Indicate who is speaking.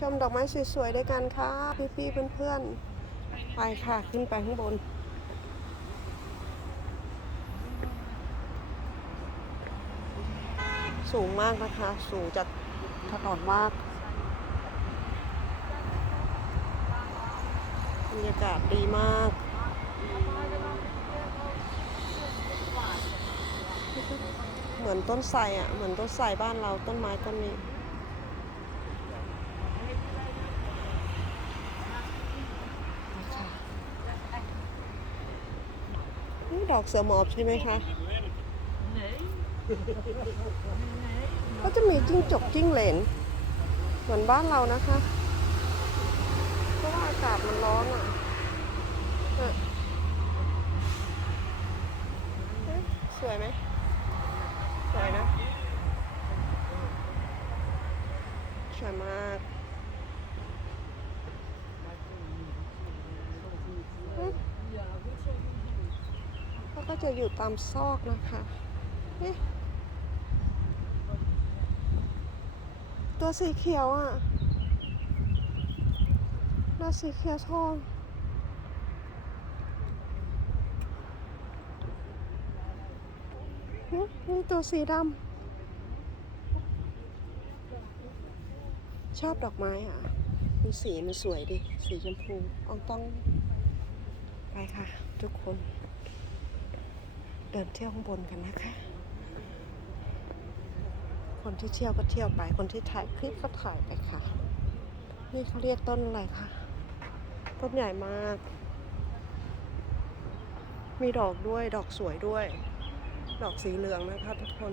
Speaker 1: ชมดอกไม้สวยๆด้วยกันค่ะพี่ๆเพื่อนๆ ไปค่ะขึ้นไปข้างบน สูงมากนะคะ สูงจากถนนมากบรรยากาศดีมากเหมือนต้นไทรอะ เหมือนต้นไทรบ้านเราต้นไม้ต้นนี้ นี่ ดอกเสือหมอบใช่ไหมคะ ก็จะมีจิ้งจกจิ้งเหลน เหมือนบ้านเรานะคะ เพราะว่าอากาศมันร้อนอะเออเอ๊ะสวยไหมสวยนะสวยมากเอ๊ะเขาก็ จะอยู่ตามซอกนะคะเอ๊ะตัวสีเขียวอะตัวสีเขียวทองนี่นี่ตัวสีดำชอบดอกไม้อะ มีสีมันสวยดิ สีชมพูอองต้อง ไปค่ะ ทุกคน เดินเที่ยวข้างบนกันนะคะ คนที่เที่ยวก็เที่ยวไป คนที่ถ่ายคลิปก็ถ่ายไปค่ะ นี่เขาเรียกต้นอะไรคะ ต้นใหญ่มาก มีดอกด้วย ดอกสวยด้วย ดอกสีเหลืองนะคะทุกคน